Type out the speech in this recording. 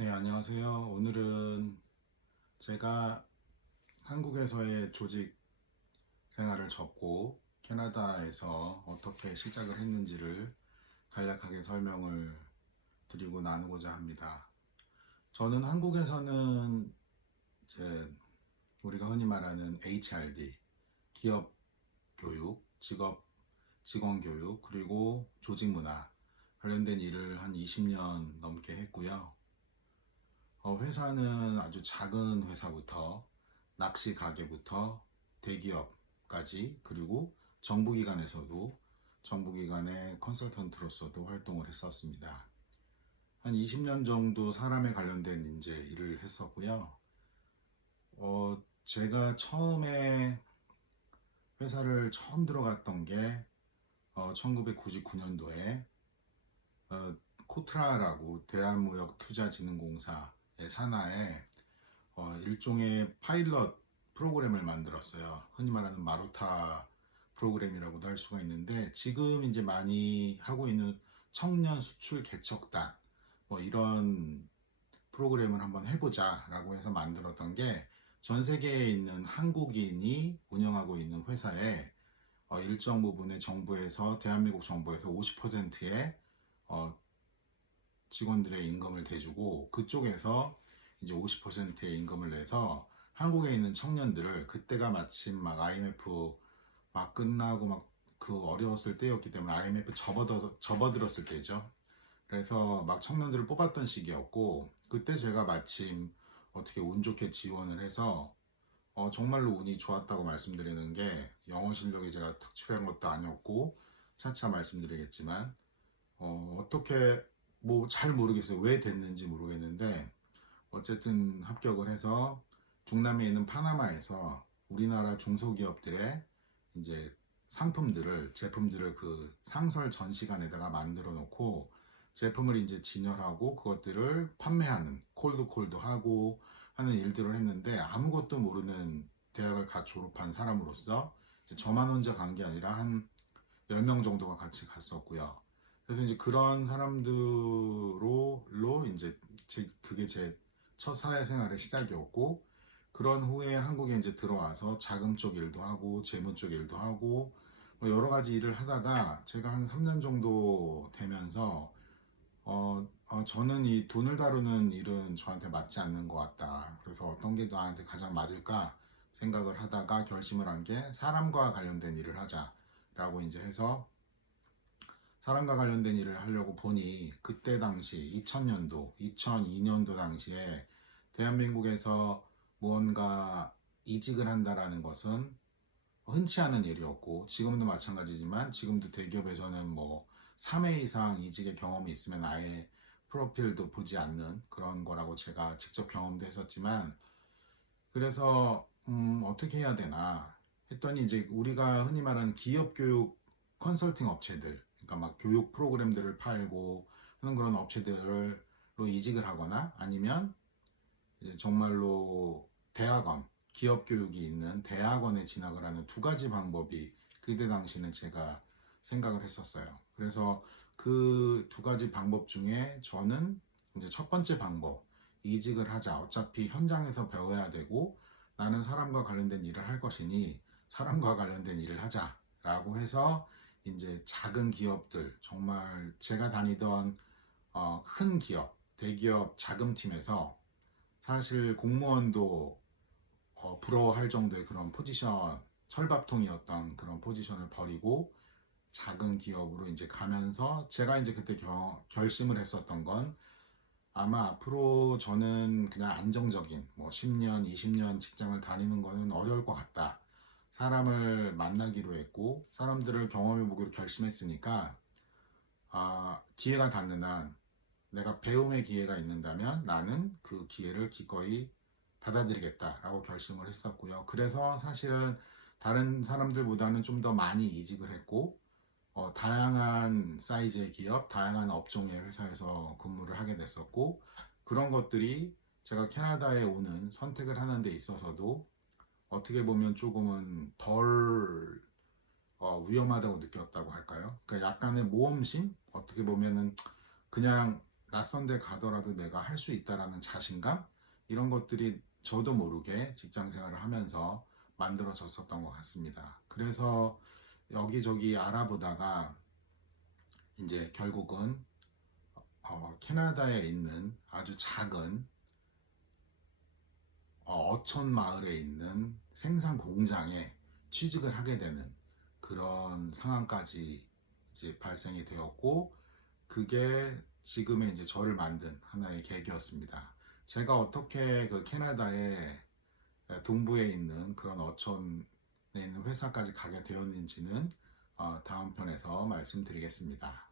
네, 안녕하세요. 오늘은 제가 한국에서의 조직 생활을 접고 캐나다에서 어떻게 시작을 했는지를 간략하게 설명을 드리고 나누고자 합니다. 저는 한국에서는 이제 우리가 흔히 말하는 HRD, 기업 교육, 직원 교육, 그리고 조직 문화 관련된 일을 한 20년 넘게 했고요. 회사는 아주 작은 회사부터 낚시 가게부터 대기업까지 그리고 정부기관의 컨설턴트로서도 활동을 했었습니다. 한 20년 정도 사람에 관련된 이제 일을 했었고요. 제가 처음에 회사를 처음 들어갔던 게 1999년도에 코트라라고 대한무역투자진흥공사의 산하에 일종의 파일럿 프로그램을 만들었어요. 흔히 말하는 마루타 프로그램이라고도 할 수가 있는데, 지금 이제 많이 하고 있는 청년 수출 개척단 뭐 이런 프로그램을 한번 해보자라고 해서 만들었던 게, 전 세계에 있는 한국인이 운영하고 있는 회사에 일정 부분의 정부에서, 대한민국 정부에서 50%의 직원들의 임금을 대주고, 그쪽에서 이제 50%의 임금을 내서 한국에 있는 청년들을, 그때가 마침 막 IMF 막 끝나고 막 그 어려웠을 때였기 때문에, IMF 접어들었을 때죠. 그래서 막 청년들을 뽑았던 시기였고, 그때 제가 마침 어떻게 운 좋게 지원을 해서 정말로 운이 좋았다고 말씀드리는 게, 영어 실력이 제가 특출한 것도 아니었고, 차차 말씀드리겠지만 어떻게 뭐 잘 모르겠어요. 왜 됐는지 모르겠는데, 어쨌든 합격을 해서 중남미에 있는 파나마에서 우리나라 중소기업들의 이제 제품들을 그 상설 전시관에다가 만들어 놓고, 제품을 이제 진열하고 그것들을 판매하는, 콜드콜도 하고 하는 일들을 했는데, 아무것도 모르는 대학을 갓 졸업한 사람으로서 이제 저만 혼자 간 게 아니라 한 10명 정도가 같이 갔었고요. 그래서 이제 그런 사람들로 이제 그게 제 첫 사회생활의 시작이었고, 그런 후에 한국에 이제 들어와서 자금 쪽 일도 하고 재무 쪽 일도 하고 뭐 여러 가지 일을 하다가, 제가 한 3년 정도 되면서 저는 이 돈을 다루는 일은 저한테 맞지 않는 것 같다. 그래서 어떤 게 나한테 가장 맞을까 생각을 하다가 결심을 한 게, 사람과 관련된 일을 하자라고 이제 해서 사람과 관련된 일을 하려고 보니, 그때 당시 2000년도, 2002년도 당시에 대한민국에서 무언가 이직을 한다라는 것은 흔치 않은 일이었고, 지금도 마찬가지지만, 지금도 대기업에서는 뭐 3회 이상 이직의 경험이 있으면 아예 프로필도 보지 않는 그런 거라고 제가 직접 경험도 했었지만, 그래서 어떻게 해야 되나 했더니, 이제 우리가 흔히 말하는 기업 교육 컨설팅 업체들, 그러니까 막 교육 프로그램들을 팔고 하는 그런 업체들로 이직을 하거나, 아니면 이제 정말로 기업 교육이 있는 대학원에 진학을 하는 두 가지 방법이 그때 당시는 제가 생각을 했었어요. 그래서 그 두 가지 방법 중에 저는 이제 첫 번째 방법, 이직을 하자. 어차피 현장에서 배워야 되고 나는 사람과 관련된 일을 할 것이니 사람과 관련된 일을 하자라고 해서, 이제 작은 기업들, 정말 제가 다니던 큰 기업, 대기업 자금팀에서 사실 공무원도 부러워할 정도의 그런 포지션, 철밥통이었던 그런 포지션을 버리고 작은 기업으로 이제 가면서, 제가 이제 그때 결심을 했었던 건, 아마 앞으로 저는 그냥 안정적인 뭐 10년, 20년 직장을 다니는 거는 어려울 것 같다. 사람을 만나기로 했고 사람들을 경험해 보기로 결심했으니까, 기회가 닿는 한, 내가 배움의 기회가 있는다면 나는 그 기회를 기꺼이 받아들이겠다라고 결심을 했었고요. 그래서 사실은 다른 사람들보다는 좀 더 많이 이직을 했고, 다양한 사이즈의 기업, 다양한 업종의 회사에서 근무를 하게 됐었고, 그런 것들이 제가 캐나다에 오는 선택을 하는 데 있어서도 어떻게 보면 조금은 덜 위험하다고 느꼈다고 할까요? 그러니까 약간의 모험심? 어떻게 보면은 그냥 낯선 데 가더라도 내가 할 수 있다라는 자신감, 이런 것들이 저도 모르게 직장 생활을 하면서 만들어졌었던 것 같습니다. 그래서 여기저기 알아보다가 이제 결국은 캐나다에 있는 아주 작은 어촌 마을에 있는 생산 공장에 취직을 하게 되는 그런 상황까지 이제 발생이 되었고, 그게 지금의 이제 저를 만든 하나의 계기였습니다. 제가 어떻게 그 캐나다의 동부에 있는 그런 어촌에 있는 회사까지 가게 되었는지는 다음 편에서 말씀드리겠습니다.